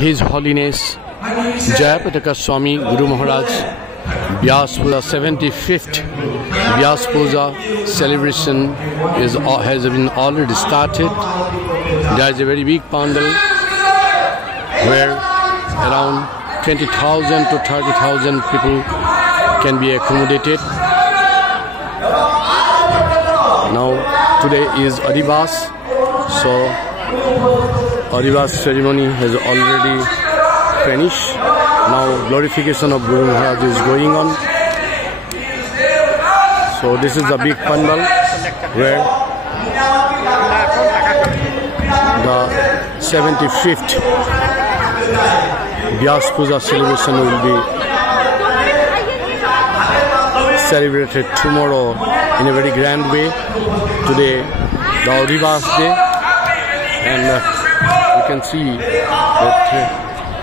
His Holiness Jayapataka Swami Guru Maharaj Vyas Puja 75th Vyas Puja celebration has been already started. There is a very big pandal where around 20,000 to 30,000 people can be accommodated. Now today is Adivas, so Adivas ceremony has already finished. Now glorification of Guru Maharaj is going on. So this is the big pandal where the 75th Vyas Puja celebration will be celebrated tomorrow in a very grand way. Today the Adivas day, and you can see that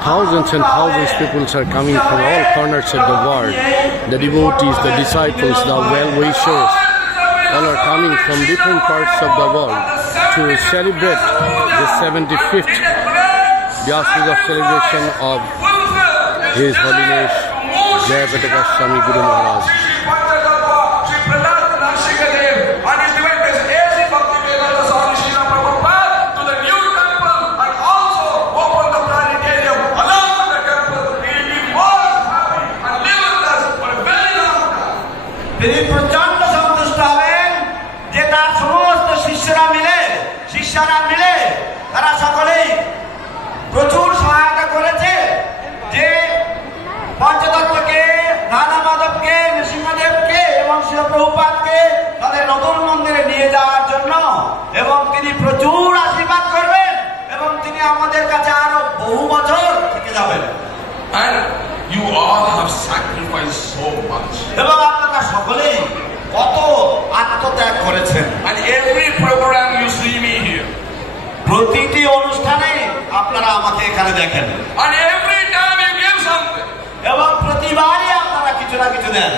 thousands and thousands of people are coming from all corners of the world. The devotees, the disciples, the well-wishers, all are coming from different parts of the world to celebrate the 75th Vyas Puja celebration of His Holiness Jayapataka Swami Guru Maharaj. তিনি প্রচন্ড সন্তুষ্ট হবেন যে তার সমস্ত শিষ্যরা মিলে তারা সকলেই প্রচুর সহায়তা করেছে যে পঞ্চতত্ত্বকে, নানা মাধবকে, নৃসিংহদেবকে এবং শিল প্রভুপাদকে তাদের নতুন মন্দিরে নিয়ে যাওয়ার জন্য, এবং তিনি প্রচুর আশীর্বাদ করবেন এবং তিনি আমাদের কাছে আরো বহু বছর থেকে যাবেন। You all have sacrificed so much. এবং আপনারা সকলেই কত আত্মত্যাগ করেছেন। And every program you see me here. প্রতিটি অনুষ্ঠানে আপনারা আমাকে এখানে দেখেন। And every time you give something. এবং প্রতিবারই আপনারা কিছু না কিছু দেন।